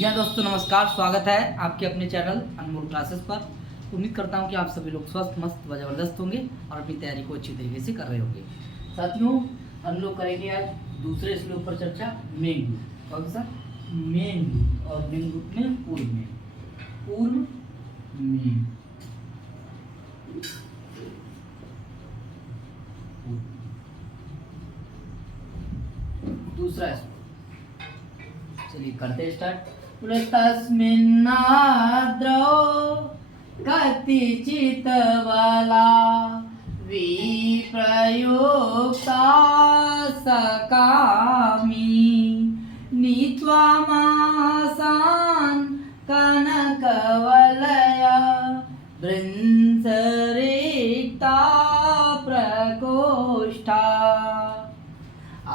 जी हाँ दोस्तों, नमस्कार। स्वागत है आपके अपने चैनल अनमोल क्लासेस पर। उम्मीद करता हूँ कि आप सभी लोग स्वस्थ, मस्त व ज़बरदस्त होंगे और अपनी तैयारी को अच्छी तरीके से कर रहे होंगे। साथियों, हम लोग करेंगे आज दूसरे श्लोक पर चर्चा, मेन ग्रुप। कौन सा? Main group. और मेन ग्रुप में पूर्व में, पूर्व में दूसरा श्लोक। चलिए करते स्टार्ट। बोले तस्मिन्नाद्रौ कतिचित् बाला विप्रयुक्ता सकामी नीत्वा मासान् कनकवलया बृंसरिक्ता प्रकोष्ठा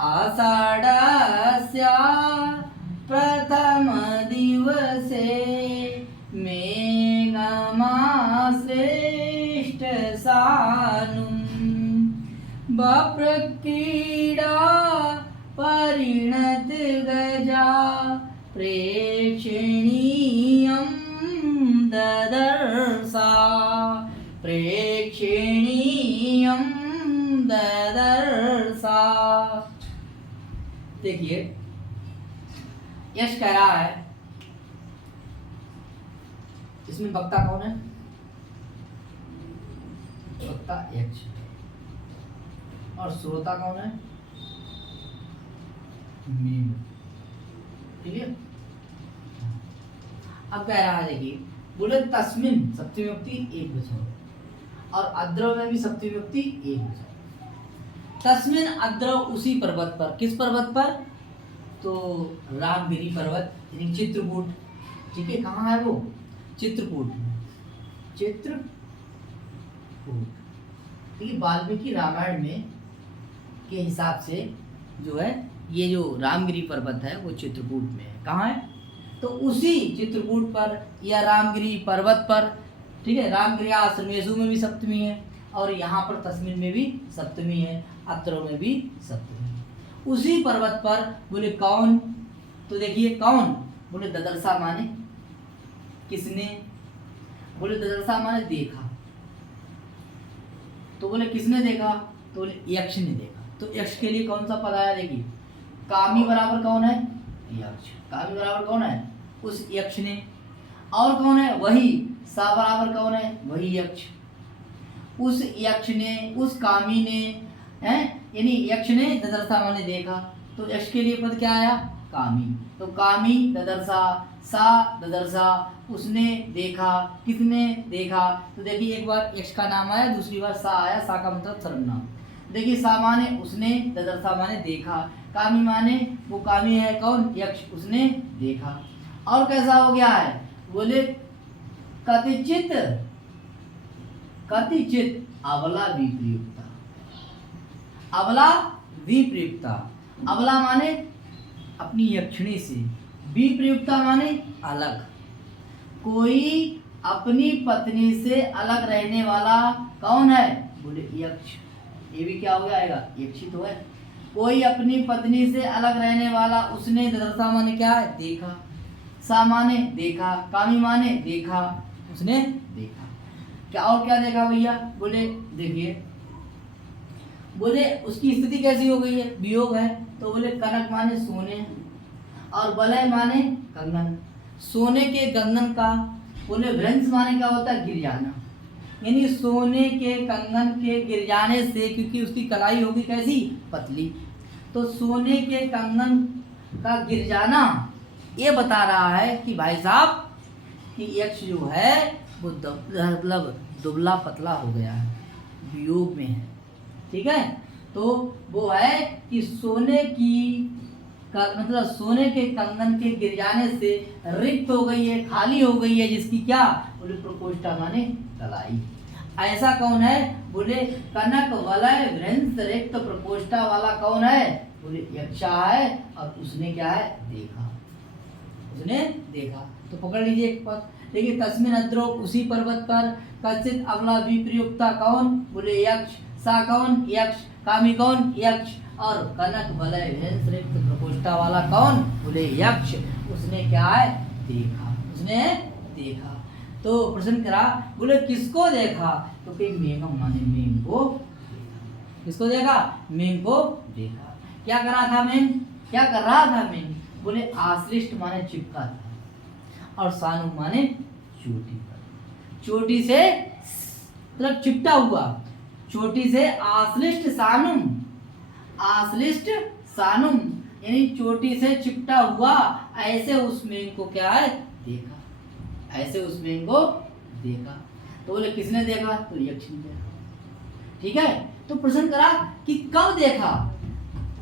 आषाढस्य प्रथम दिवसे मेघमाश्लिष्ट सानुं बप्रक्रीडा परिणत गजा प्रेक्षणीयं ददर्शा प्रेक्षणीयं ददर्शा। देखिए, यश कह रहा है, इसमें वक्ता कौन है? वक्ता यक्ष। और श्रोता कौन है? मीन। ठीक है। अब कह रहा है, देखिए, बोले तस्मिन सप्तमी विभक्ति एक वचन और अद्रव में भी सप्तमी विभक्ति एक वचन। तस्मिन अद्रव उसी पर्वत पर। किस पर्वत पर? तो रामगिरी पर्वत यानी चित्रकूट। ठीक है, कहाँ है वो? चित्रकूट। चित्रकूट। ठीक है, वाल्मीकि रामायण में के हिसाब से जो है ये जो रामगिरी पर्वत है वो चित्रकूट में है। कहाँ है? तो उसी चित्रकूट पर या रामगिरी पर्वत पर। ठीक है, रामगिरी आश्रमेशु में भी सप्तमी है और यहाँ पर तस्मिन में भी सप्तमी है, अत्रो में भी सप्तमी। उसी पर्वत पर बोले कौन? तो देखिए कौन? बोले ददर्शा माने किसने? बोले ददर्शा माने देखा। तो बोले किसने देखा? तो बोले यक्ष ने देखा। तो यक्ष के लिए कौन सा पद आया? देखिए, कामी बराबर कौन है? यक्ष। कामी बराबर कौन है? उस यक्ष ने। और कौन है? वही। सा बराबर कौन है? वही यक्ष। उस यक्ष ने, उस कामी ने, है यानी यक्ष ने ददर्शा माने देखा। तो यक्ष के लिए पद क्या आया? कामी। तो कामी ददर्शा, सा ददर्शा, उसने देखा। किसने देखा? तो देखिए, एक बार यक्ष का नाम आया, दूसरी बार सा आया। सा का मतलब सर्वनाम। देखिए, सा माने उसने, ददर्शा माने देखा, कामी माने वो कामी है कौन? यक्ष, उसने देखा। और कैसा हो गया है? बोले कतिचित, कतिचित अबला विप्रयुक्ता। अबला विप्रयुक्ता। अबला माने अपनी यक्षिणी से, विप्रयुक्ता माने अलग। कोई अपनी पत्नी से अलग रहने वाला कौन है? बोले यक्ष। ये भी क्या हो जाएगा? यक्षी तो है। कोई अपनी पत्नी से अलग रहने वाला, उसने ददर्शा माने क्या है? देखा। सा माने देखा, कामी माने देखा, उसने देखा। क्या और क्या देखा भैया? बोले देखिए, बोले उसकी स्थिति कैसी हो गई है? वियोग है। तो बोले कनक माने सोने और वलय माने कंगन। सोने के कंगन का, बोले भ्रंश माने क्या होता है? गिर जाना। यानी सोने के कंगन के गिर जाने से, क्योंकि उसकी कलाई होगी कैसी? पतली। तो सोने के कंगन का गिर जाना ये बता रहा है कि भाई साहब कि यक्ष जो है वो मतलब दुबला पतला हो गया है, वियोग में है। ठीक है, तो वो है कि सोने की मतलब सोने के कंगन के गिर जाने से रिक्त हो गई है, खाली हो गई है, जिसकी क्या? बोले प्रकोष्ठा माने कलाई। ऐसा कौन है? बोले कनक वलय भ्रंश रिक्त प्रकोष्ठा वाला कौन है? बोले यक्षा है। और उसने क्या है? देखा। उसने देखा। तो पकड़ लीजिए एक पद। देखिए, तस्मिन अद्रो उसी पर्वत पर कचित अबला विप्रयुक्ता कौन? बोले यक्ष। सा कौन? यक्ष। कामी कौन? यक्ष। और कनक वलय भ्रंश रिक्त प्रकोष्ठा वाला कौन? बोले यक्ष। उसने क्या है? देखा, उसने देखा। तो प्रश्न करा, बोले किसको देखा, तो कहीं मेघम माने मेघ को देखा। किसको देखा, मेघ को देखा। क्या कर रहा था मेघ, क्या कर रहा था मेघ, बोले आश्लिष्ट माने चिपका था, और सानु माने चोटी पर, चोटी से मतलब चिपटा हुआ, चोटी से आश्लिष्ट सानुम, आश्लिष्ट सानुम यानी चोटी से चिपटा हुआ, ऐसे उस मेघ को क्या है देखा, ऐसे उस मेघ को देखा। तो बोले किसने देखा, तो यक्ष ने देखा। ठीक है, तो प्रश्न करा कि कब देखा,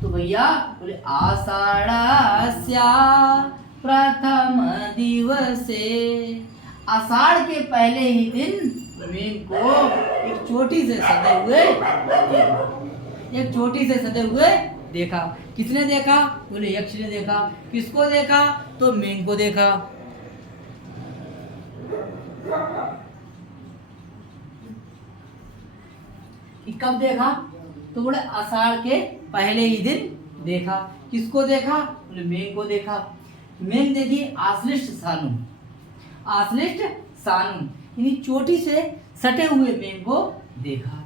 तो भैया बोले आषाढ़स्या प्रथम दिवसे, आषाढ़ के पहले ही दिन मेघ को एक चोटी से सजे हुए देखा, एक चोटी से सजे हुए देखा। किसने देखा, बोले यक्ष ने देखा। किसको देखा, तो मेघ को देखा। कि कब देखा, तो बोले आषाढ़ के पहले ही दिन देखा। किसको देखा, बोले मेघ को देखा। मेघ देखिए आश्लिष्ट सानु, आश्लिष्ट सानु यानी चोटी से सटे हुए मेघ को देखा।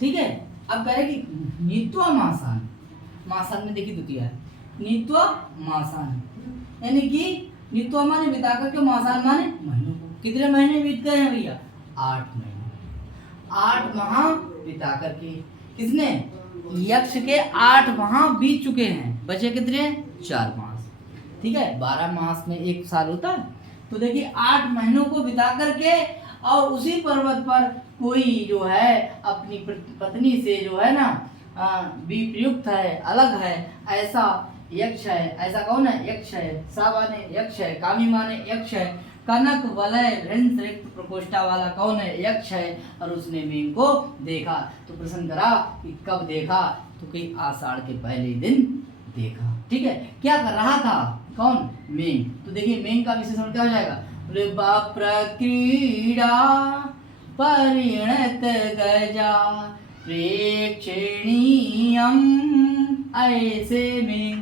ठीक है, अब कह रहे कि नीत्वा मासान, मासान में देखिए द्वितीय है, नीत्वा मासान यानी कि नीत्वा माने बिता करके, मासान माने महीनों को। कितने महीने बीत गए हैं भैया, 8 महीने, 8 माह बिता करके। किसने, यक्ष के 8 माह बीत चुके हैं, बचे कितने, 4 मास। ठीक है, 12 मास में 1 साल होता है। तो देखिए 8 महीनों को बिता करके, और उसी पर्वत पर कोई जो है अपनी पत्नी से जो है ना विप्रयुक्त है, अलग है, ऐसा यक्ष है। ऐसा कौन है, यक्ष है। सा माने यक्ष है, कामी माने यक्ष है, कनक वलय भृंश रिक्त प्रकोष्ठा वाला कौन है, यक्ष है। और उसने मेघ को देखा। तो प्रश्न करा कि कब देखा, तो कहीं आषाढ़ के पहले दिन देखा। ठीक है, क्या कर रहा था, कौन, मेघ। तो देखिए मेघ का विशेषण क्या हो जाएगा, प्रक्रीड़ा परिणत गजा प्रेक्षणीयम, ऐसे मेघ,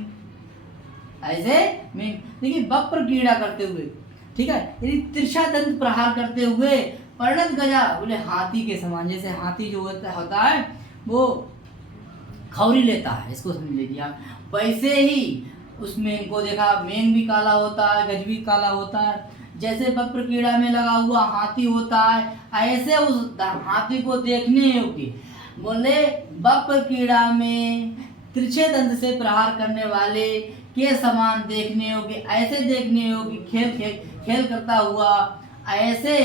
ऐसे मेघ। देखिए बप्र क्रीड़ा करते हुए, ठीक है, यदि तिरछा दंत प्रहार करते हुए, परिणत गजा बोले हाथी के समान, जैसे हाथी जो होता है वो खौरी लेता है, इसको समझ लीजिए आप। वैसे ही उस मेघ को देखा। मेघ भी काला होता है, गज भी काला होता है। जैसे बप्र कीड़ा में लगा हुआ हाथी होता है, ऐसे उस हाथी को देखने योग्य, बोले बप्र कीड़ा में तिरछे दंत से प्रहार करने वाले के समान देखने योग्य, ऐसे देखने योग्य, खेल करता हुआ ऐसे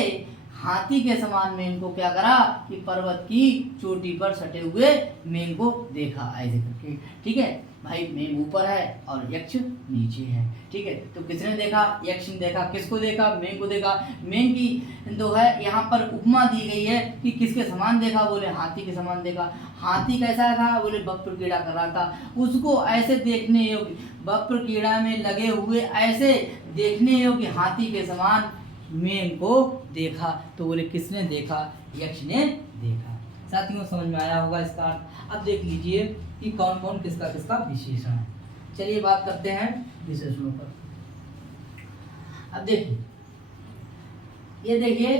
हाथी के समान मेघ को क्या करा कि पर्वत की चोटी पर सटे हुए मेघ को देखा, ऐसे करके। ठीक है भाई, मेघ ऊपर है और यक्ष नीचे है। ठीक है, तो किसने देखा, यक्ष ने देखा। किसको देखा, मेघ को देखा। मेघ की जो है यहाँ पर उपमा दी गई है कि किसके समान देखा, बोले हाथी के समान देखा। हाथी कैसा था, बोले बप्र कीड़ा कर रहा था, उसको ऐसे देखने योग्य, बप्र कीड़ा में लगे हुए ऐसे देखने योग्य हाथी के समान मेघ को देखा। तो बोले किसने देखा, यक्ष ने देखा। साथियों समझ में आया होगा इसका अर्थ। अब देख लीजिए कि कौन कौन किसका किसका विशेषण है। चलिए बात करते हैं विशेषणों पर। अब देखिए, ये देखिए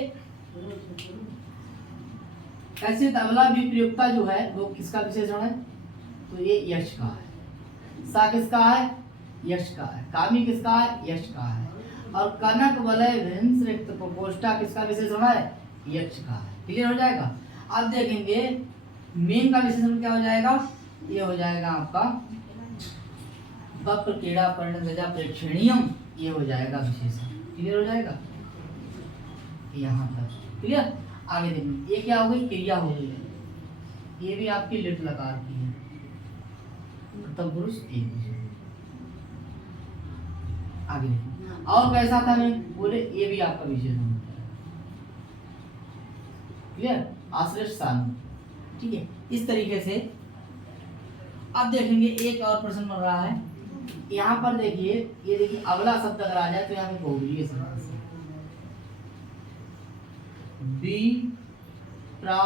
कैसे तबला विप्रयुक्ता जो है वो किसका विशेषण है, तो ये यक्ष का है। सा किसका है, यक्ष का है। कामी किसका है, यक्ष का है। और कनक वलय भृंश रिक्त प्रकोष्ठा किसका विशेषण है, यक्ष का है। क्लियर हो जाएगा। अब देखेंगे मेघ का विशेषण क्या हो जाएगा, ये हो जाएगा आपका बप्र कीड़ा परिणत गजा प्रेक्षणीयम, ये हो जाएगा विशेषण। क्लियर हो जाएगा यहाँ तक। क्लियर। आगे देखिए, ये क्या हो गई, क्रिया हो गई है, ये भी आपकी लिट लकार की है, प्रथम पुरुष एक। आगे देखिए, और कैसा था मैं बोले, ये भी आपका विशेषण होता है। क्लियर, आश्रित सानु। ठीक है, इस तरीके से अब देखेंगे एक और प्रश्न बन रहा है। यहाँ पर देखिए, ये देखिए अगला शब्द अगर आ जाए तो यहाँ पे बहुब्रीहि समास है। बी प्रा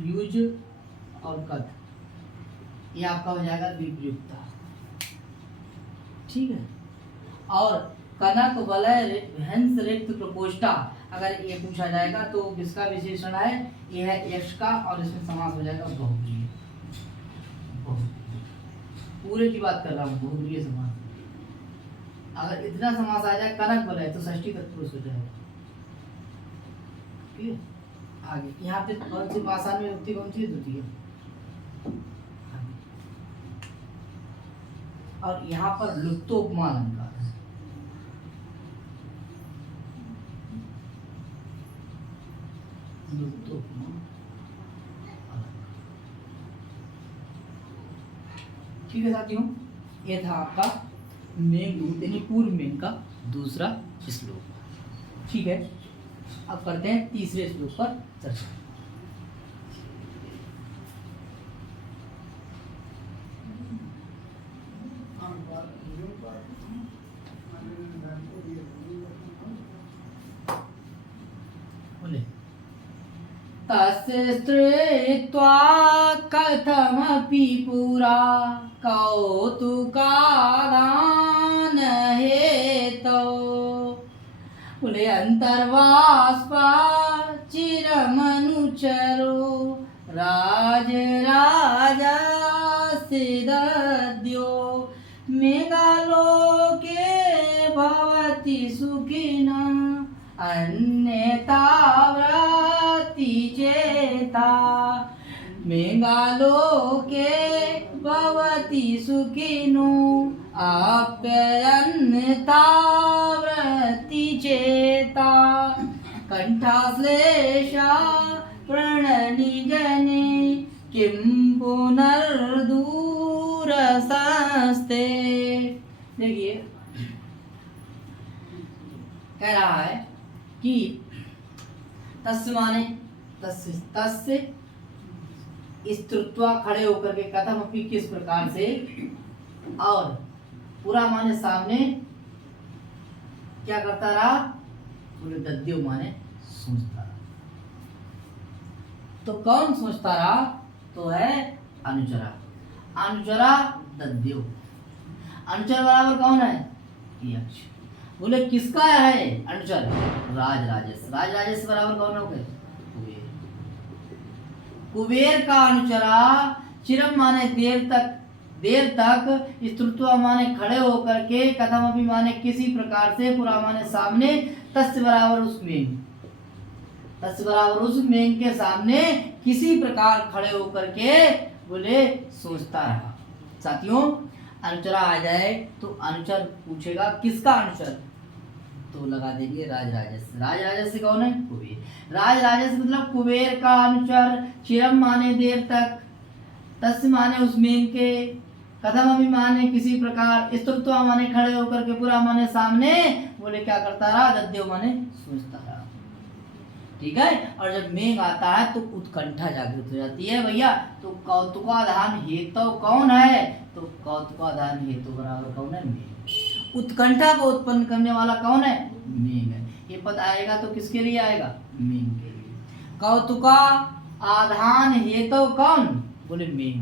युज और कथ, ये आपका हो जाएगा विप्रयुक्ता। ठीक है, और कनक वलय हंस रिक्त प्रकोष्ठा, अगर ये पूछा जाएगा तो किसका विशेषण है? ये है यक्ष का, और इसमें समास हो जाएगा बहुप्रिय। पूरे की बात कर रहा हूँ, बहुप्रिय समास। अगर इतना समास आ जाए कनक वलय तो षष्ठी तत्पुरुष हो जाएगा। ठीक है, आगे यहाँ पे कौन सी पाषाण में विभक्ति कौन सी? द्वितीय। और यहाँ पर लुप्तोपमा अलंकार है। लुप्तोपमा अलंकार। ठीक है साथियों, ये था आपका मेघदूत यानी पूर्व मेघ का दूसरा श्लोक। ठीक है, अब करते हैं तीसरे श्लोक पर चर्चा। तस्य स्त्रीत्वा कथमपि पुरा कौतुकादान हेतौ, बोले अंतर्वास्पा चिरमनुचरो राजराजस्य दद्यो, मेघालोके भवति सुखिनः अन्यथा व्रति चेता, मेघालोके भवति सुखिनो आप्यन्यथा व्रति चेता, कंठाश्लेषा प्रणनिगने किं पुनर्दूरसस्ते। देखिए कह रहा है कि तस्य माने तस्य स्तुत्वा खड़े होकर के कथम अपनी किस प्रकार से, और पूरा माने सामने क्या करता रहा? बोले दद्यो माने सोचता रहा। तो कौन सोचता रहा? तो है अनुचरा। अनुचरा दद्यो, अनुचर बराबर कौन है? यक्ष। बोले किसका है अनुचर? राज राजस। राज राजस बराबर कौन हो गए? कुबेर। कुबेर का अनुचरा चिरम माने देर तक स्तुत्वा माने खड़े होकर के, कथम अभी माने किसी प्रकार से, पूरा माने सामने, तस्य बराबर उस मेघ, तस्य बराबर उस मेघ के सामने किसी प्रकार खड़े होकर के बोले सोचता रहा। साथियों अनुचरा आ जाए तो अनुचर पूछेगा किसका अनुचर, तो लगा देंगे राज राजस। राज राजस से कौन है? कुबेर। राज राजस मतलब कुबेर का अनुचर, चिरम माने देर तक, तस्य माने उस मेघ के, कथम अभी माने किसी प्रकार, स्तुत्वा माने खड़े होकर के, पूरा माने सामने, बोले क्या करता रहा? दद्यो माने सोचता रहा। ठीक है, और जब मेघ आता है तो उत्कंठा जागृत हो जाती है भैया। तो कौतुकाधान हेतु कौन है? तो कौतुकाधान हेतु बराबर कौन है? मेघ। उत्कंठा को उत्पन्न करने वाला कौन है? मेघ है। ये पद आएगा तो किसके लिए आएगा? मेघ के लिए। कौतुका आधान हेतु कौन? बोले मेघ।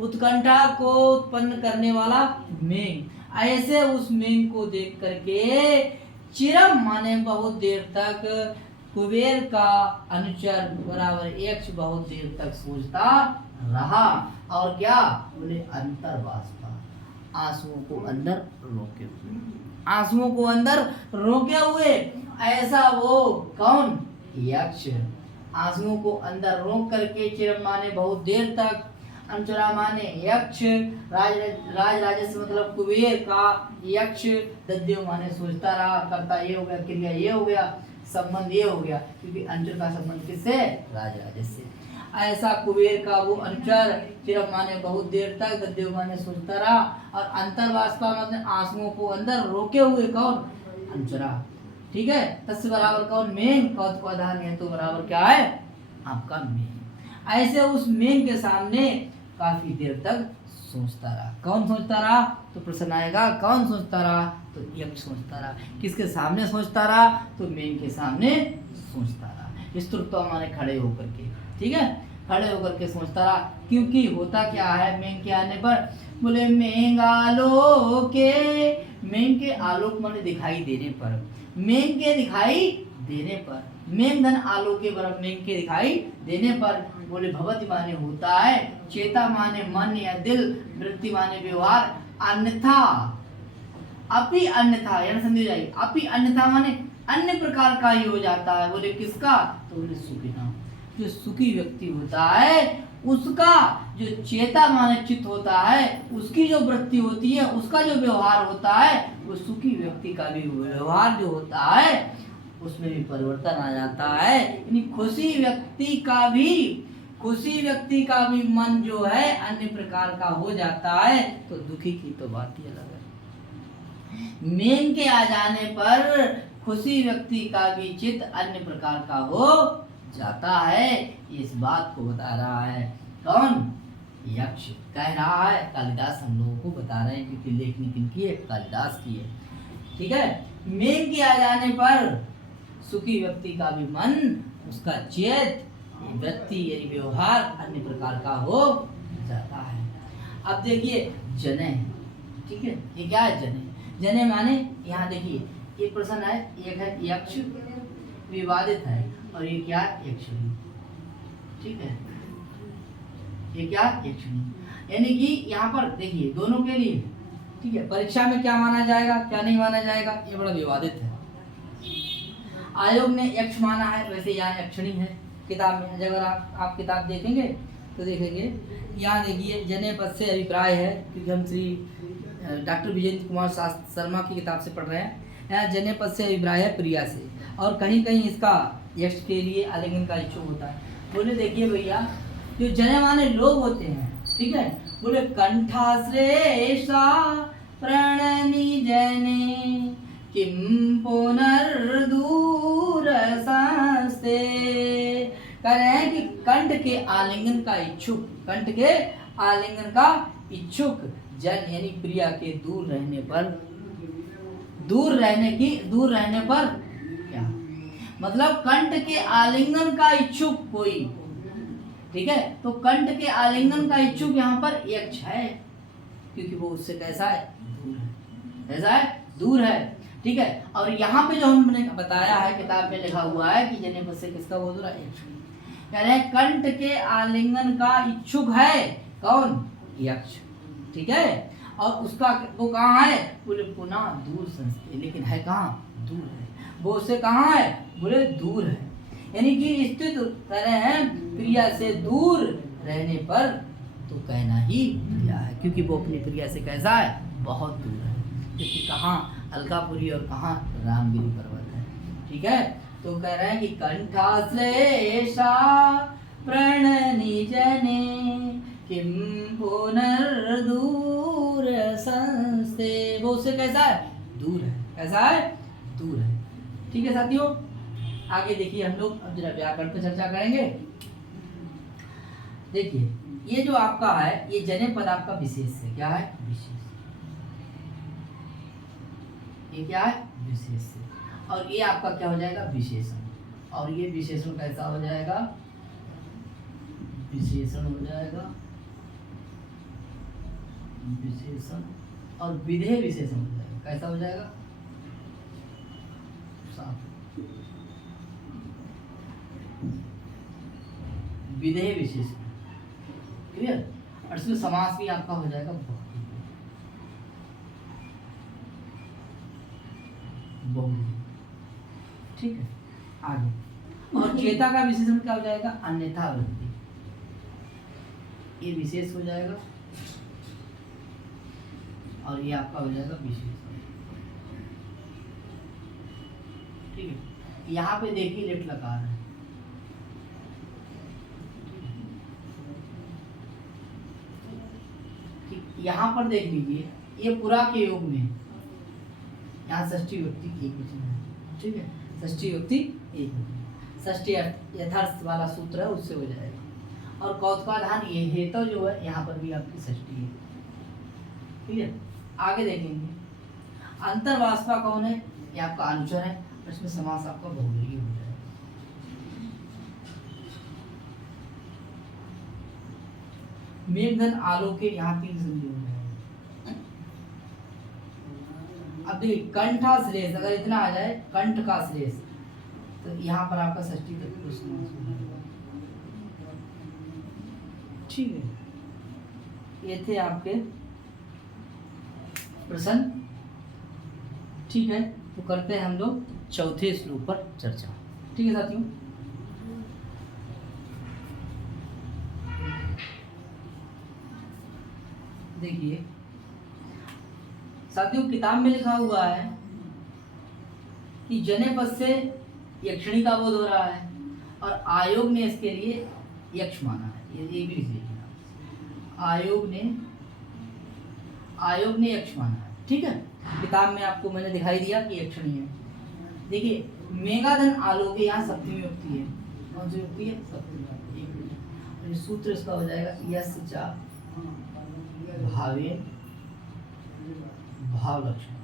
उत्कंठा को उत्पन्न करने वाला मेघ। ऐसे उस मेघ को देख करके चिरम माने बहुत देर तक, कुबेर का अनुचर बराबर यक्ष बहुत देर तक सोचता रहा। और क्या? बोले अंतर्वास्पा, आंसुओं को अंदर रोके हुए, आंसुओं को अंदर रोके हुए। ऐसा वो कौन? यक्ष। आंसुओं को अंदर रोक करके, चिरम माने बहुत देर तक, अनुचरा माने यक्ष, राज राजस मतलब कुबेर का यक्ष, दद्यो माने सोचता रहा, करता ये हो गया, क्रिया ये हो गया, संबंध ये हो गया, क्योंकि अनुचर का संबंध किससे? राज राजस से। ऐसा कुबेर का वो अनुचर, चिरम माने बहुत देर तक, दद्यो माने सोचता रहा, और अंतर्वास्पा मतलब आंसुओं को अंदर रोके हुए कौन? अनुचरा। ठीक है, तस्य बराबर कौन? मेघ। कौतुकाधान हेतु बराबर क्या है? आपका मेघ। ऐसे उस मेघ के सामने काफी देर तक सोचता रहा। कौन सोचता रहा? तो प्रश्न आएगा कौन सोचता रहा? तो यक्ष सोचता रहा। किसके सामने सोचता रहा? तो मेघ के सामने सोचता रहा, स्तुत्वा माने खड़े होकर के। ठीक है, खड़े होकर के सोचता रहा, क्योंकि होता क्या है मेघ के आने पर, बोले मेघ आलोक के, मेघ के आलोक माने दिखाई देने पर, मेघ के दिखाई देने पर, मेघ धन आलोक के बराबर मेघ के दिखाई देने पर, बोले भवति माने होता है, चेता माने मन या दिल, वृत्ति माने व्यवहार, अन्यथा अपि अन्यथा यानी समझ जाइए, अपि अन्यथा माने अन्य प्रकार का ही हो जाता है। बोले किसका, तो बोले सुखी नाम, जो सुखी व्यक्ति होता है उसका जो चेता माने चित्त होता है, उसकी जो वृत्ति होती है, उसका जो व्यवहार होता है, वो सुखी व्यक्ति का भी व्यवहार जो होता है उसमें भी परिवर्तन आ जाता है। यानी खुशी व्यक्ति का भी मन जो है अन्य प्रकार का हो जाता है, तो दुखी की तो बात ही अलग है। मेघ के आ जाने पर खुशी व्यक्ति का भी चित्त अन्य प्रकार का हो जाता है। इस बात को बता रहा है कौन, यक्ष कह रहा है, कालिदास हम लोगों को बता रहे हैं, क्योंकि लेखनी किनकी है, कालिदास की है। ठीक है, मेघ के आ जाने पर सुखी व्यक्ति का भी मन, उसका चेत व्यक्ति यानी व्यवहार अन्य प्रकार का हो जाता है। अब देखिए जने, ठीक है, ये क्या है जने, जने माने यहाँ देखिए एक प्रश्न है, एक है यक्ष विवादित है, और ये क्या है यक्षिणी, ठीक है, ये क्या यक्षिणी, यानी कि यहाँ पर देखिए दोनों के लिए, ठीक है, परीक्षा में क्या माना जाएगा क्या नहीं माना जाएगा, ये बड़ा विवादित है। आयोग ने यक्ष माना है, वैसे यहाँ यक्षिणी है किताब में। अगर आप किताब देखेंगे तो देखेंगे यहाँ देखिए जने पद से अभिप्राय है, क्योंकि हम श्री डॉक्टर विजेंद्र कुमार शर्मा की किताब से पढ़ रहे हैं। यहाँ जने पद से अभिप्राय है प्रिया से, और कहीं कहीं इसका यक्ष के लिए आलिंगन का इच्छुक होता है। बोले देखिए भैया, जो जने माने लोग होते हैं, ठीक है, बोले कंठाश्रेषा प्रणनी जने किम पुनर्दूर संस्ते, कह रहे हैं कि कंठ के आलिंगन का इच्छुक, कंठ के आलिंगन का इच्छुक जन यानी प्रिया के दूर रहने पर, दूर रहने पर क्या मतलब, कंठ के आलिंगन का इच्छुक कोई, ठीक है, तो कंठ के आलिंगन का इच्छुक यहाँ पर यक्ष है, क्योंकि वो उससे कैसा है, दूर है, कैसा है, दूर है, ठीक है। और यहाँ पे जो हमने बताया है किताब में लिखा हुआ है कि जने पद से किसका बोध हो रहा है, यक्ष, कह रहे हैं कंठ के आलिंगन का इच्छुक है कौन, यक्ष, ठीक है, और उसका वो कहाँ है, बोले पुनः दूर संस्थे, लेकिन है कहाँ, दूर है, वो उससे कहाँ है, बोले दूर है, यानी कि स्थित कह रहे हैं प्रिया से दूर रहने पर, तो कहना ही प्रिया है, क्योंकि वो अपनी प्रिया से कैसा है, बहुत दूर है, क्योंकि कहाँ अलकापुरी और कहाँ रामगिरी पर्वत है, ठीक है। तो कह रहे हैं कि कंठाश्लेषा प्रणनी जने किम पुनर्दूर संस्थे, वो उससे कैसा है, दूर है, कैसा है, दूर है, ठीक है साथियों। आगे देखिए हम लोग अब जरा व्याकरण पर चर्चा करेंगे। देखिए ये जो आपका है, ये जने पद आपका विशेष है, क्या है, विशेष, ये क्या है, विशेष है, और ये आपका क्या हो जाएगा, विशेषण, और ये विशेषण कैसा हो जाएगा, विशेषण हो जाएगा, विशेषण, और विधेय विशेषण हो जाएगा, कैसा हो जाएगा, विधेय विशेषण, क्लियर। और इसमें समास भी आपका हो जाएगा बहुव्रीहि, ठीक है। आगे और चेता का विशेषण क्या हो जाएगा, अन्यथा वृत्ति, ये विशेष हो जाएगा, और ये आपका हो जाएगा विशेष, ठीक है। यहाँ पे देखिए लिट लकार है, यहाँ पर देख लीजिए, ये पुरा के योग में यहाँ षष्ठी व्यक्ति एक वचन है, ठीक है, षष्ठी व्यक्ति एक वचन, षष्ठी यथार्थ वाला सूत्र है उससे हो जाएगा, और कौतुकाधान ये हेतु जो है यहाँ पर भी आपकी षष्ठी है, ठीक है। आगे देखेंगे अंतर्वास्पा कौन है, ये आपका अनुचर है, और इसमें समास आपका बहुव्रीहि हो जाएगा। मेघधन आलोके, यहाँ 3 संधि हो जाएगा। अब देखिए कंठा श्लेष, अगर इतना आ जाए कंठ का श्लेष, तो यहाँ पर आपका षष्ठी तत्पुरुष समास हो जाएगा। ठीक है, ये थे आपके प्रश्न। ठीक है, तो करते हैं हम लोग चौथे श्लोक पर चर्चा। ठीक है साथियों, देखिए साथियों, किताब में लिखा हुआ है कि जने पद से यक्षिणी का बोध हो रहा है और आयोग ने इसके लिए यक्ष माना है। ये भी लिख लीजिए, आयोग ने यक्ष माना है। ठीक है, किताब में आपको मैंने दिखाई दिया कि यक्षिणी है। देखिए मेघाधन आलोके, यहाँ सप्तमी विभक्ति है। कौन सी विभक्ति है? सप्तमी। एक मिनट, सूत्र इसका हो जाएगा यस चा भावे भाव लक्षण।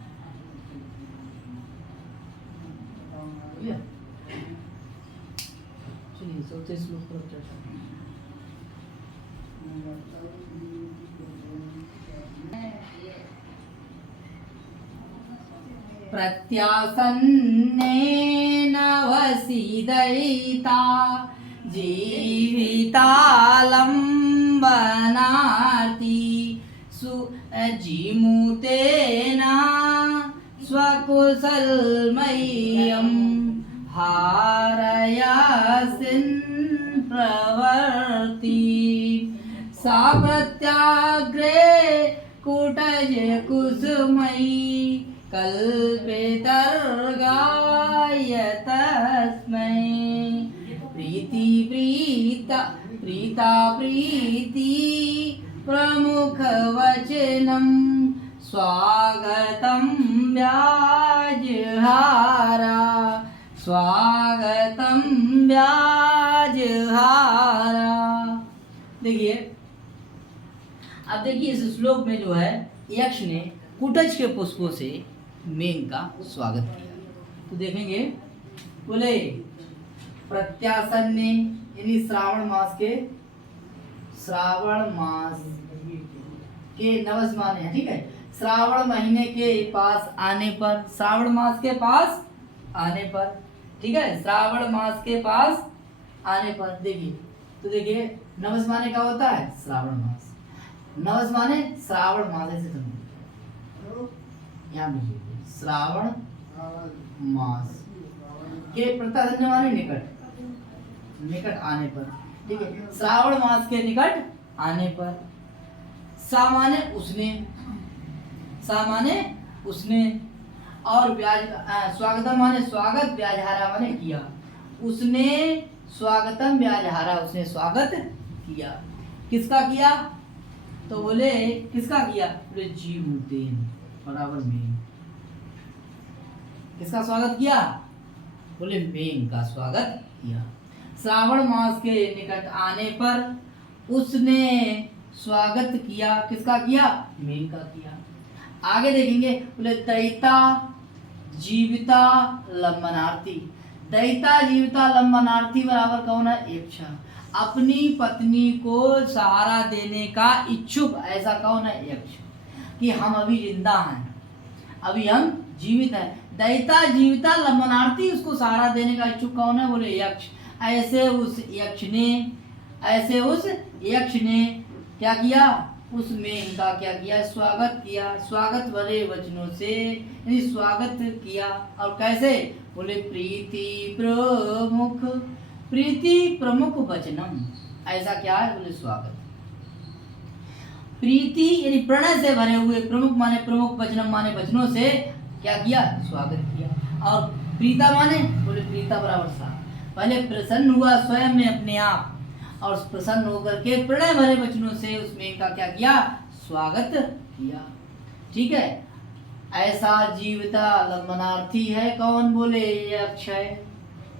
चलिए चौथे श्लोक पर चर्चा। प्रत्यासन्नेन वसीदयिता जीवितालम्बनार्ति जीमूतेन स्वकुशलमय्यं हारयासिन् प्रवर्ति सा प्रत्याग्रे कुटज कुसुमयी कल्पितर्गाय तस्मै प्रीति प्रमुख वचनं स्वागतं व्याजहारा देखिए, अब देखिए इस श्लोक में जो है यक्ष ने कुटज के पुष्पों से मेघ का स्वागत किया। तो देखेंगे, बोले प्रत्यासन ने, यानी श्रावण मास के नवस माने हैं। ठीक है, श्रावण महीने के पास आने पर, श्रावण मास के पास आने पर, ठीक है, श्रावण मास के पास आने पर। देखिए, तो देखिए नवस माने क्या होता है? श्रावण मास। नवस माने श्रावण मास, ऐसे समझो, यहाँ श्रावण मास के प्रत्यासन माने निकट आने पर। ठीक है, श्रावण मास के निकट आने पर। सा माने उसने, और स्वागतम माने स्वागत, व्याजहारा माने किया। उसने स्वागतम व्याजहारा, उसने स्वागत किया। किसका किया? तो बोले किसका किया? बोले जीवतेन बराबर में। किसका स्वागत किया? बोले मेघ का स्वागत किया। श्रावण मास के निकट आने पर उसने स्वागत किया। किसका किया? मेघ का किया। आगे देखेंगे, बोले दयिता जीविता लंबनार्थी। दयिता जीविता लंबनार्थी बराबर कौन है? यक्ष। अपनी पत्नी को सहारा देने का इच्छुक, ऐसा कौन है? यक्ष। कि हम अभी जिंदा हैं, अभी हम जीवित हैं। दयिता जीविता लंबनार्थी, उसको सहारा देने का इच्छुक कौन है? बोले यक्ष। ऐसे उस यक्ष ने क्या किया? उस मेघ का क्या किया? स्वागत किया। स्वागत भरे वचनों से, यानी स्वागत किया। और कैसे? बोले प्रीति प्रमुख वचनम। ऐसा क्या है? बोले स्वागत। प्रीति यानी प्रणय से भरे हुए, प्रमुख माने प्रमुख, वचनम माने वचनों से क्या किया? स्वागत किया। और प्रीता माने, बोले प्रीता बराबर सा, पहले प्रसन्न हुआ स्वयं में अपने आप, और प्रसन्न होकर के प्रणय भरे वचनों से उस मेघ का क्या किया? स्वागत किया। ठीक है, ऐसा जीविता लंबनार्थी है कौन? बोले यक्ष है।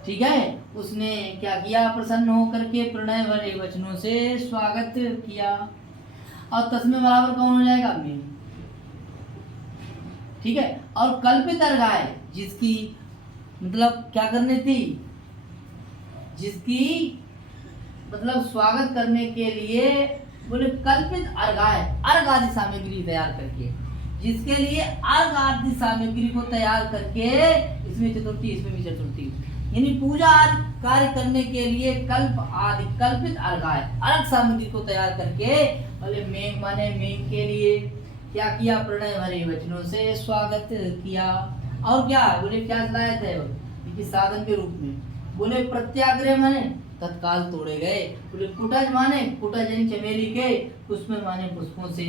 ठीक है, उसने क्या किया? प्रसन्न होकर के प्रणय भरे वचनों से स्वागत किया। और तस्में बराबर कौन हो जाएगा? मेघ। ठीक है, और कल्पित अर्घाय, जिसकी मतलब क्या करनी थी? जिसकी मतलब स्वागत करने के लिए बोले कल्पित अर्घाय, अर्घ आदि सामग्री तैयार करके, जिसके लिए अर्घ आदि सामग्री को तैयार करके, इसमें चतुर्थी इसमें भी चतुर्थी, यानी पूजा आदि कार्य करने के लिए कल्पित अर्घाय, अर्घ सामग्री को तैयार करके, बोले मेघ माने मेघ के लिए क्या किया, प्रणय भरे वचनों से स्वागत किया। और क्या बोले क्या लाए थे कि साधन के रूप में, बोले प्रत्याग्रह माने तत्काल तोड़े गए, बोले कुटज माने कुटज यानी चमेली के, पुष्प माने पुष्पों से,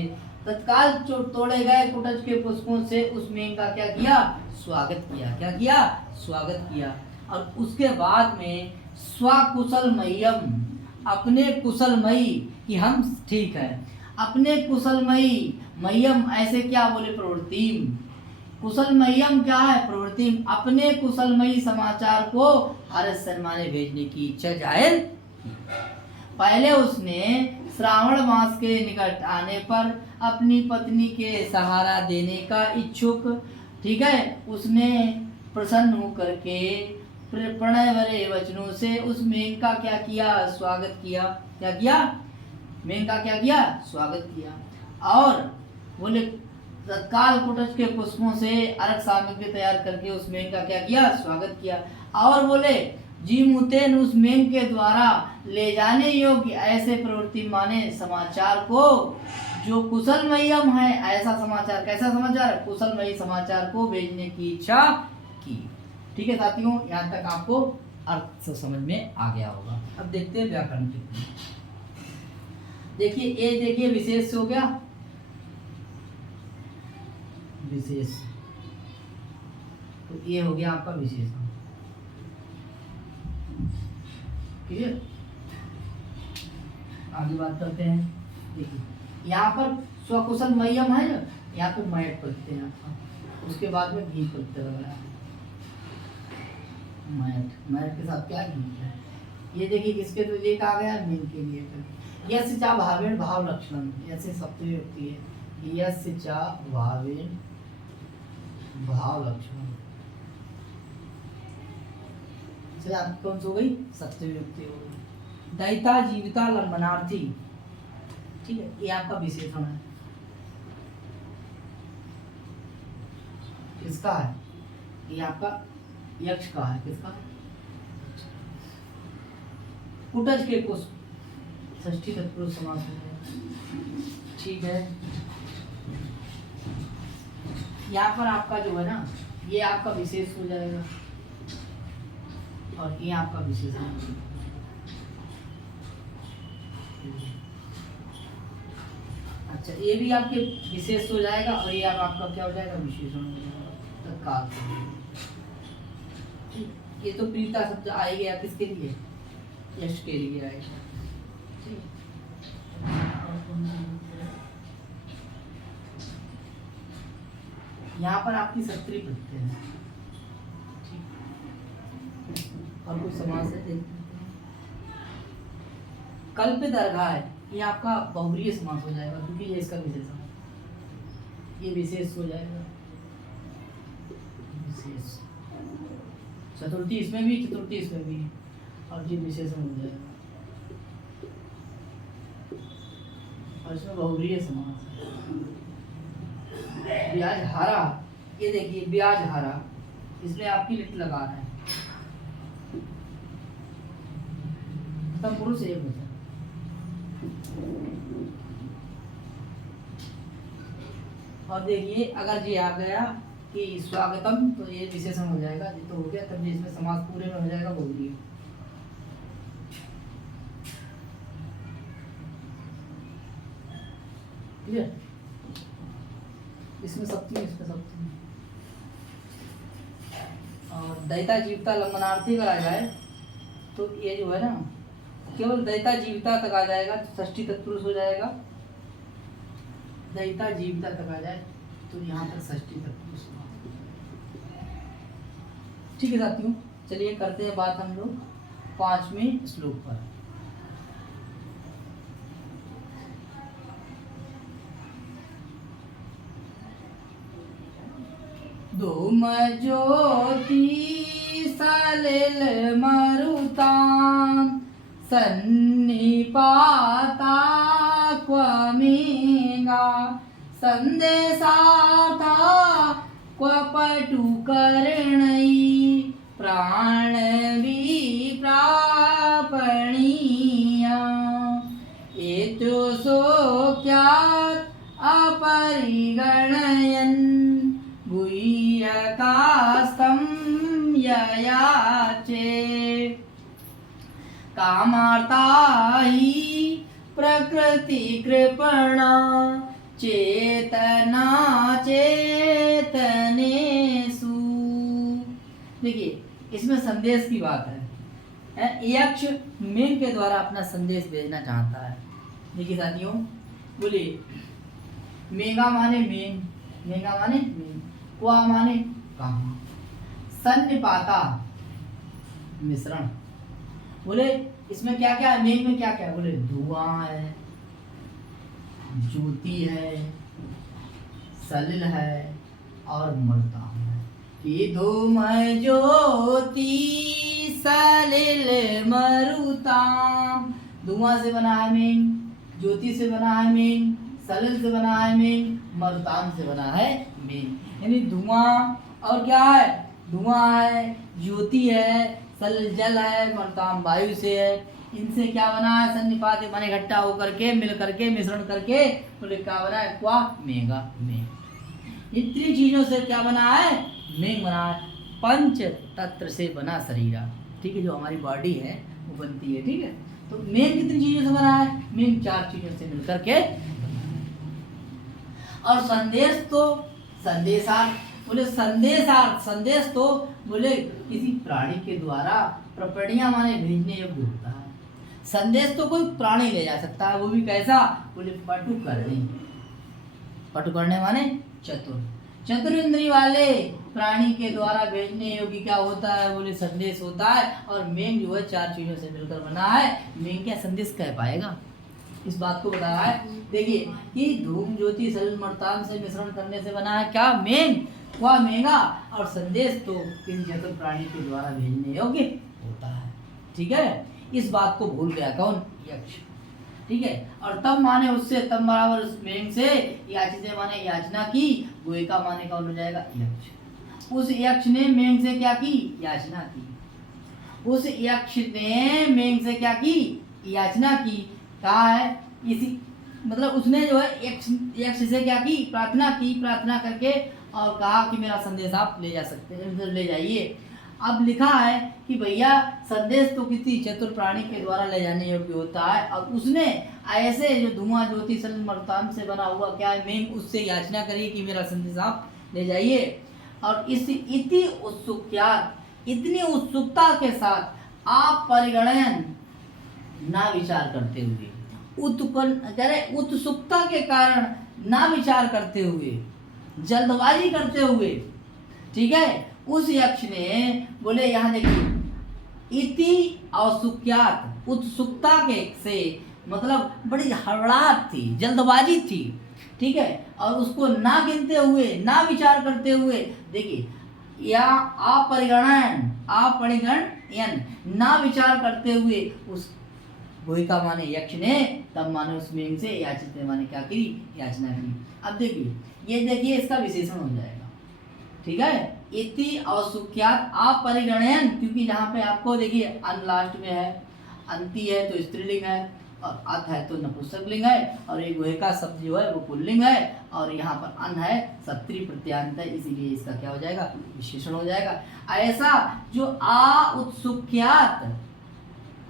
तत्काल तोड़े गए कुटज के पुष्पों से उस मेघ का क्या किया, स्वागत किया। क्या किया, स्वागत किया। और उसके बाद में स्वकुशल मह्यम, अपने कुशलमयी कि हम ठीक है, अपने कुशलमयी मह्यम ऐसे क्या बोले प्रवृत्ति, कुशल मह्यम क्या है प्रवृत्ति, अपने कुशलमयी समाचार को हर्ष शर्माने भेजने की इच्छा जाहिर। पहले उसने श्रावण मास के निकट आने पर अपनी पत्नी के सहारा देने का इच्छुक, ठीक है, उसने प्रसन्न होकर के प्रणय भरे वचनों से उस मेघ का क्या किया, स्वागत किया। क्या किया, मेघ का क्या किया, स्वागत किया। और बोले तत्काल कुटज के पुष्पों से अर्घ सामग्री तैयार करके उस मेघ का क्या किया, स्वागत किया। और बोले जीमुतेन उस मेघ के द्वारा ले जाने योग्य ऐसे प्रवृत्ति माने समाचार को, जो कुशलमयम है, ऐसा समाचार, कैसा समाचार, कुशलमयी समाचार को भेजने की इच्छा की। ठीक है साथियों, यहाँ तक आपको अर्थ समझ में आ गया होगा। अब देखते हैं व्याकरण टिप्पणी। देखिए ये देखिए विशेष हो गया, विशेष, तो ये हो गया आपका विशेषण। क्लियर, आगे बात करते हैं। देखिए यहाँ पर स्वकुशल मह्यम है ना, यहाँ पे मैट प्रत्यय है आपका, उसके बाद में घी प्रत्यय लगाया, मैट, मैट के साथ क्या घी है। ये देखिए किसके तो ये कहा गया, मीन के लिए। यस्य चा भावेन भाव लक्षण, ऐसे सप्तमी व्यक्ति है, यस्य चा भावेन भाव लक्षण, चलिए आप कौन सी हो गई, सप्तमी व्यक्ति हो गई। दैता जीविता लंबनार्थी, ठीक है, ये आपका विशेषण है। किसका है, ये आपका यक्ष का है। किसका, कुटज के कुछ षष्ठी तत्पुरुष समास हो गया। ठीक है, यहाँ पर आपका जो है ना, ये आपका विशेष हो जाएगा और ये आपका विशेषण। अच्छा, ये भी आपके विशेष हो जाएगा और ये आपका क्या हो जाएगा, विशेषण हो जाएगा तत्काल। ये तो प्रीता शब्द आएगा किसके लिए, यश के लिए आएगा। यहाँ पर आपकी सत्री प्रत्यय है। और कुछ समास है, देखते हैं। कल्पित अर्घा है, ये आपका बहुब्रीय समास हो जाएगा, क्योंकि ये इसका विशेषण है, ये विशेष हो जाएगा, विशेष। चतुर्थी इसमें भी, चतुर्थी इसमें भी, और ये विशेषण हो जाएगा। और इसमें बहुब्रीय समास है। ब्याज हारा, ये देखिए ब्याज हारा, इसमें आपकी लिट लगा रहा है, तब पुरुष एक होता है। और देखिए अगर जी आ गया कि स्वागतम, तो ये विशेषण हो जाएगा, ये तो हो गया, तब इसमें समास पूरे में हो जाएगा बहुब्रीय। क्लियर, इसमें सप्तमी, इसमें सप्तमी। और दैता जीविता लंबनार्थी करा जाए तो ये जो है ना, केवल दैता जीविता तक आ जाएगा तो षष्ठी तत्पुरुष हो जाएगा। दैता जीविता तक आ जाए तो यहाँ पर षष्ठी तत्पुरुष। ठीक है साथियों, चलिए करते हैं बात हम लोग 5वें श्लोक पर। धूम ज्योति सलिल मरुतां सन्निपाता क्व मेघा संदेशार्था क्व पटुकर्णई प्राण विप्रापणीया एतो सोक्यात् अपरिगणयन् गुह्यकास्तं ययाचे कामार्ता हि प्रकृति कृपणा चेतना चेतनेषु। देखिए इसमें संदेश की बात है। यक्ष मेघ के द्वारा अपना संदेश भेजना चाहता है। देखिए साथियों, बोलिए मेघा माने मेघ, मेघा माने मेघ, क्वा माने काम, सन्निपाता मिश्रण। बोले इसमें क्या क्या है, मेघ में क्या क्या है? बोले धुआं है, ज्योति है, सलिल है और मृताम है। कि धूम ज्योति सलिल मरुताम। धुआं से बना है मेघ, ज्योति से बना है मेघ, सलिल से बना है मेघ, मरुताम से बना है मेघ। यानी धुआं और क्या है? धुआं है, ज्योति है, सलिल जल है, मरुताम वायु से है। इनसे क्या बना है? सन्निपात माने इकट्ठा होकर के, मिल करके, मिश्रण करके बोले क्या बना है? क्वा मेघा, मेघ। इतनी चीजों से क्या बना है? मेघ बना है। पंच तत्व से बना शरीर, ठीक है, जो हमारी बॉडी है वो बनती है, ठीक है। तो मेघ कितनी चीजों से बना है? मेघ 4 चीजों से मिलकर के बना है। और संदेश तो संदेशार्थ, बोले संदेशार्थ, संदेश तो बोले किसी प्राणी के द्वारा प्रपणिया माने भेजने योग्य होता है। संदेश तो कोई प्राणी ले जा सकता है, वो भी कैसा? बोले पटुकर्णी। पटुकर्णी माने चतुर, चतुर इंद्रिय वाले प्राणी के द्वारा भेजने योग्य क्या होता है? बोले संदेश होता है। और मेघ जो है 4 चीजों से मिलकर बना है। मेघ क्या संदेश कह पाएगा? इस बात को बता रहा है। देखिए कि धूम ज्योति सलिल मर्तान से मिश्रण करने से बना है क्या? मेघ, वह मेघा। और संदेश तो किसी चतुर प्राणी के द्वारा भेजने योग्य होता है, ठीक है। इस बात को भूल गया कौन? यक्ष, ठीक है। और तब माने उससे, तब बराबर उस मेघ से, याचिते माने याचना की, गोयिका माने कौन हो जाएगा? यक्ष। उस यक्ष ने मेघ से क्या की? याचना की। उस यक्ष ने मेघ से क्या की? याचना की। कहा है इसी, मतलब उसने जो है यक्ष से क्या की? प्रार्थना की। प्रार्थना करके और कहा कि मेरा संदेश आप ले जा सकते हैं, ले जाइए। अब लिखा है कि भैया संदेश तो किसी चतुर प्राणी के द्वारा ले जाने योग्य होता है। और उसने ऐसे जो धुआं ज्योति सलिल मर्तान से बना हुआ क्या है? मेघ, उससे याचना करी कि मेरा संदेश आप ले जाइए। और इस इति उत्सुक्यात, इतनी उत्सुकता के साथ आप परिगणयन, ना विचार करते हुए, उत्पन्न उत्सुकता के कारण ना विचार करते हुए, जल्दबाजी करते हुए, ठीक है, उस यक्ष ने बोले यहाँ देखिए इति औत्सुक्यात, उत्सुकता के से मतलब बड़ी हड़बड़ाहट थी, जल्दबाजी थी, ठीक है। और उसको ना गिनते हुए, ना विचार करते हुए, देखिए या अपरिगणन, अपरिगणयन, ना विचार करते हुए उस गोयिका माने यक्ष ने, तब माने उस मेघ से याचित माने क्या की? याचना की। अब देखिए ये देखिए इसका विशेषण हो जाएगा, ठीक है। इति औत्सुक्यात अपरिगणयन, क्योंकि यहाँ पे आपको देखिए अन लास्ट में है, अंति है तो स्त्रीलिंग है, और अथ है तो नपुंसकलिंग है, और ये गोयिका शब्द जो है वो पुल्लिंग है, और यहाँ पर अन है सत्री प्रत्यांत है, इसीलिए इसका क्या हो जाएगा? विशेषण हो जाएगा। ऐसा जो उत्सुक्यात,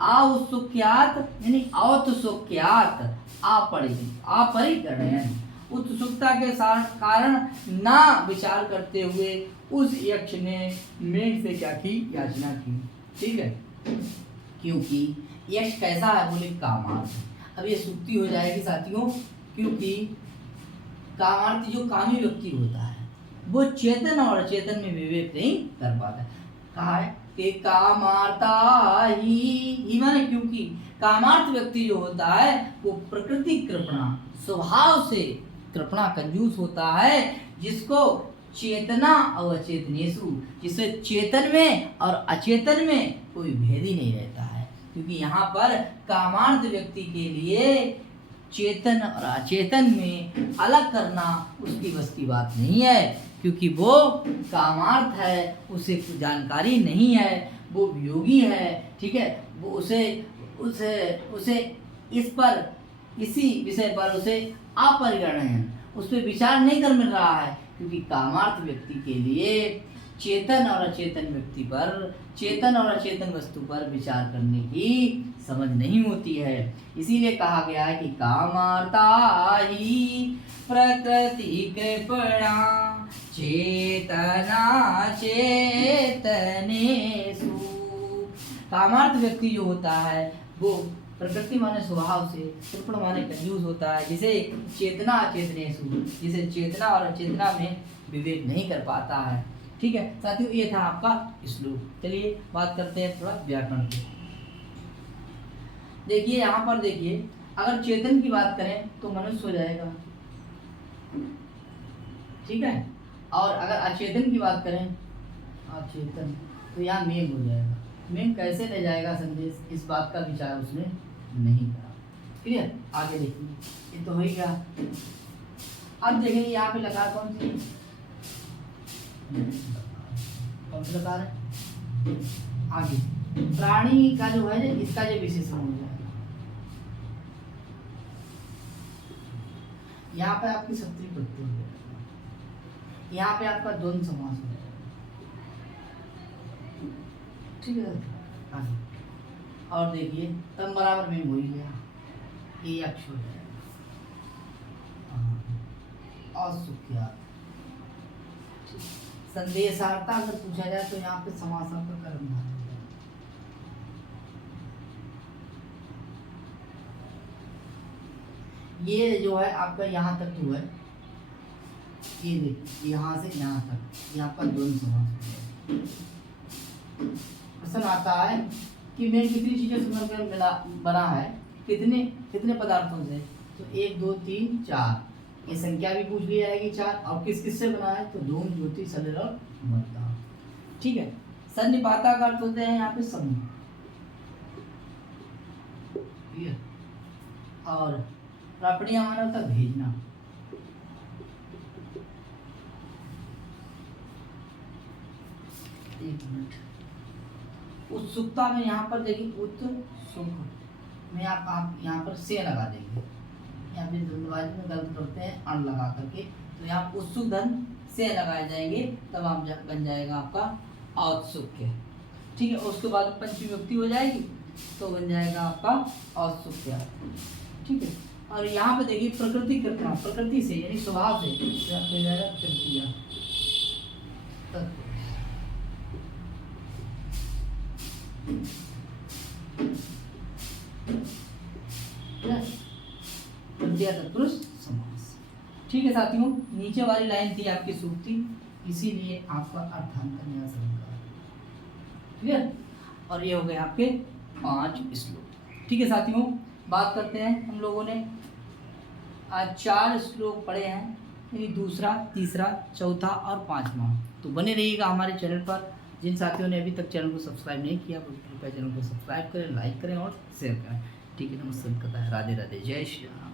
उत्सुक्यात यानी औत्सुक्यात, अपरिगणयन, उत्सुकता के कारण ना विचार करते हुए उस यक्ष ने मेघ से क्या की? याचना की, ठीक है। क्योंकि यक्ष कैसा है? बोले कामार्थ। अब ये सुक्ति हो जाएगी साथियों, क्योंकि कामार्थ जो कामी व्यक्ति होता है वो चेतन और अचेतन में विवेक नहीं कर पाता है। कहा है कि कामार्ता ही माने, क्योंकि कामार्थ व्यक्ति जो होता है वो प्रकृति कृपणा, स्वभाव से कृपणा, कंजूस होता है, जिसको चेतना और अचेतनेषु, जिससे चेतन में और अचेतन में कोई भेद ही नहीं रहता है। क्योंकि यहाँ पर कामार्थ व्यक्ति के लिए चेतन और अचेतन में अलग करना उसकी बस की बात नहीं है, क्योंकि वो कामार्थ है, उसे कुछ जानकारी नहीं है, वो वियोगी है। ठीक है, वो उसे उसे उसे इस पर, इसी विषय पर उसे अपरिग्रहण है, उस पर विचार नहीं कर मिल रहा है, क्योंकि कामार्थ व्यक्ति के लिए चेतन और अचेतन व्यक्ति पर, चेतन और अचेतन वस्तु पर विचार करने की समझ नहीं होती है। इसीलिए कहा गया है कि कामार्ता ही प्रकृति कृपणा चेतना चेतनेषु। कामार्थ व्यक्ति जो होता है वो प्रकृति माने स्वभाव से, कृपण माने कंजूस होता है, जिसे चेतना अचेतनेषु, जिसे चेतना और अचेतना में विवेक नहीं कर पाता है। ठीक है साथियों, ये था आपका श्लोक। चलिए बात करते हैं थोड़ा व्याकरण की। देखिए यहाँ पर देखिए, अगर चेतन की बात करें तो मनुष्य हो जाएगा, ठीक है, और अगर अचेतन की बात करें, अचेतन, तो यहाँ मेघ हो जाएगा। मेघ कैसे ले जाएगा संदेश, इस बात का विचार उसने नहीं करा। क्लियर, आगे देखिए, ये तो हो ही गया। अब देखेंगे यहाँ पे लगा कौन सी, कौन सा लगा है, आगे प्राणी का जो है इसका जो विशेषण हो जाएगा। यहाँ पे आपकी सप्तमी प्रत्यय हो जाएगा, यहाँ पे आपका द्वंद्व समास हो जाएगा। ठीक है, आगे और देखिए तब बराबर में हो ही गया, ये अक्ष हो जाएगा। असुख्या संदेशार्था अगर पूछा जाए तो यहाँ पे समासार्थ कर्म है। ये जो है आपका यहाँ तक जो है, ये देखिए यहाँ से यहाँ तक, यहाँ पर द्वंद्व समास है। प्रश्न आता है कि मैं कितनी चीजें से मिलकर मिला बना है, कितने कितने पदार्थों से, तो 1 2 3 4, ये संख्या भी पूछ ली जाएगी 4, और किस किस से बना है, तो धूम ज्योति सलिल और मर्दा। ठीक है, सन्निपाता का अर्थ होते हैं यहाँ पे समूह, और प्रापणिया माना होता भेजना। एक मिनट, उत्सुकता में यहाँ पर देखिए उत्सुक में आप यहाँ पर से लगा देंगे, यहाँ पे धंधवाजी में गलत करते हैं अण लगा करके, तो यहाँ उत्सुक धन से लगाए जाएंगे, तब आप बन जाएगा आपका औत्सुक्य। ठीक है, उसके बाद पंचमी विभक्ति हो जाएगी तो बन जाएगा आपका औत्सुक्य। ठीक है, और यहाँ पे देखिए प्रकृति कृतना, प्रकृति से यानी स्वभाव से हो जाएगा तृतीया। तत्पुरुष समास। ठीक है साथियों, नीचे वाली लाइन थी आपकी सूक्ति, इसीलिए आपका अर्थांतर न्यास अलंकार। क्लियर, और ये हो गए आपके 5 श्लोक। ठीक है साथियों, बात करते हैं, हम लोगों ने आज 4 श्लोक पढ़े हैं, यानी दूसरा, तीसरा, चौथा और 5वां। तो बने रहिएगा हमारे चैनल पर। जिन साथियों ने अभी तक चैनल को सब्सक्राइब नहीं किया वो कृपया चैनल को सब्सक्राइब करें, लाइक करें और शेयर करें। ठीक है, नमस्कार, राधे राधे, जय श्री राम।